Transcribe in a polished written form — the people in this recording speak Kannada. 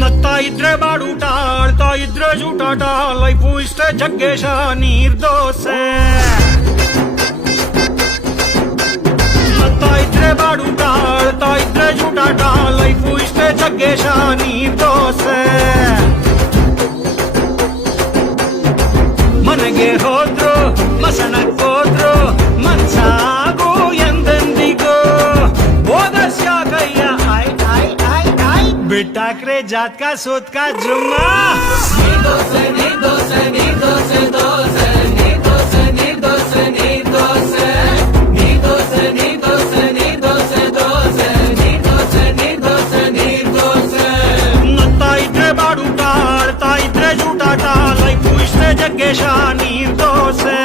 ನಗ್ತಾ ಇದ್ರೆ ಬಾಡೂಟ ಆಡ್ತಾ ಇದ್ರೆ ಜೂಟಾಟ ಲೈಫು ಇಷ್ಟೇ ಜಗ್ಗೇಶ ನೀರ್ ದೋಸೆ ನಗ್ತಾ ಇದ್ರೆ ಬಾಡೂಟ ಆಡ್ತಾ ಇದ್ರೆ ಜೂಟಾಟ ಲೈಫು ಇಷ್ಟೇ ಜಗ್ಗೇಶ ನೀರ್ ದೋಸೆ ಮನೆಗೆ ಹೋದ್ರು ಮಸಣಕ್ಕೋದ್ರು ಮನ್ಸಾಗು ಎಂದೆಂದಿಗೂ ಓದಸ್ಯಾಕಯ್ಯ ಬಿಟ್ಟಾಕ್ರೆ ಜಾತ್ಕ ಸೋತ್ಕ ಜುಮ್ಮ ನಗ್ತಾ ಇದ್ರೆ ಬಾಡೂಟ ಆಡ್ತಾ ಇದ್ರೆ ಜೂಟಾಟ ಲೈಫು ಇಷ್ಟೇ ಜಗ್ಗೇಶ ನೀರ್ ದೋಸೆ